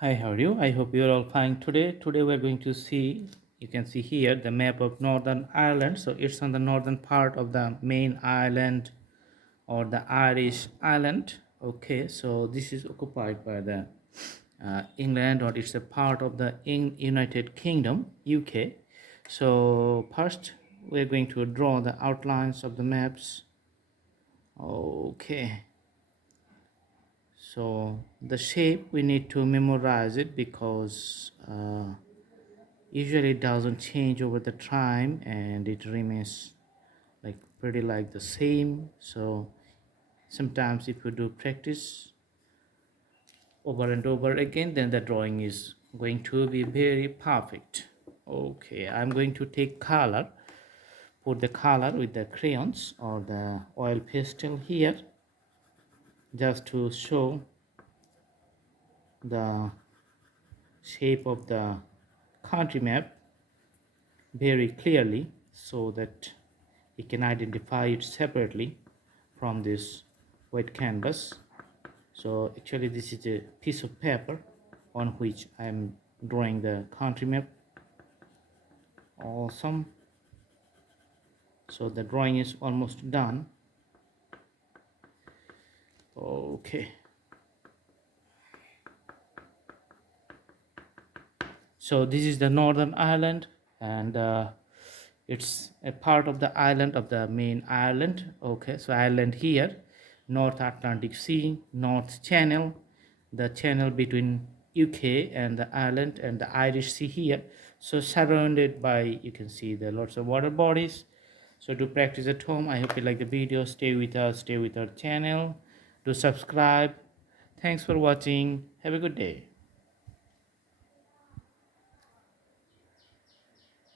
Hi, how are you? I hope you're all fine today. Today we're going to see, you can see here the map of Northern Ireland. So it's on the northern part of the main island or the Irish island. Okay, so this is occupied by the England, or it's a part of the United Kingdom, UK. So first we're going to draw the outlines of the maps. Okay, so the shape we need to memorize it because usually it doesn't change over the time and it remains like pretty like the same. So sometimes if you do practice over and over again, then the drawing is going to be very perfect. Okay, I'm going to take color, put the color with the crayons or the oil pastel here, just to show the shape of the country map very clearly, so that you can identify it separately from this white canvas. So actually this is a piece of paper on which I am drawing the country map. Awesome. So the drawing is almost done. Okay, so this is the Northern Ireland, and it's a part of the island of the main Ireland. Okay, so Ireland here, North Atlantic Sea, North Channel, the channel between UK and the Ireland, and the Irish Sea here. So surrounded by, you can see the lots of water bodies. So to practice at home, I hope you like the video. Stay with us, stay with our channel, do subscribe. Thanks for watching. Have a good day.